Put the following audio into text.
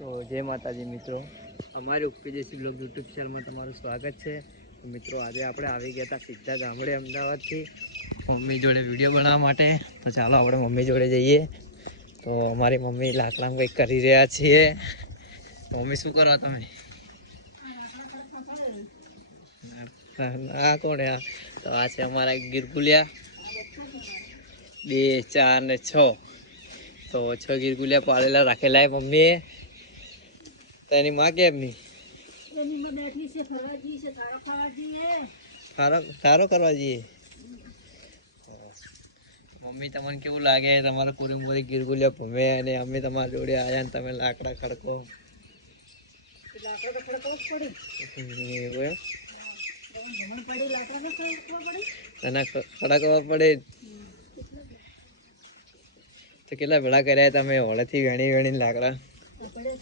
તો જય માતાજી મિત્રો, અમારી ઉપીજેસી બ્લોગ યુટ્યુબ ચેનલમાં તમારું સ્વાગત છે. તો મિત્રો આજે આપણે આવી ગયા હતા સીધા ગામડે અમદાવાદથી મમ્મી જોડે વિડીયો બનાવવા માટે. તો ચાલો આપણે મમ્મી જોડે જઈએ. તો અમારી મમ્મી લાકડામાં કંઈક કરી રહ્યા છીએ. મમ્મી શું કરો તમે? આ કોણ? તો આ છે અમારા ગિરગુલિયા 2, 4 ને 6. તો 6 ગિરગુલિયા પાળેલા રાખેલા મમ્મીએ. તો એની માં કેમની સારો કરવા જઈએ. મમ્મી તમને કેવું લાગે? તમારા કોરીમોરી ગિરગુલિયા ભમે અને અમે તમારા જોડે આવ્યા ને તમે લાકડા ખડકો. તને ખડકવા પડે તો કેટલા ભેળા કર્યા તમે? હોળેથી વેણી લાકડા.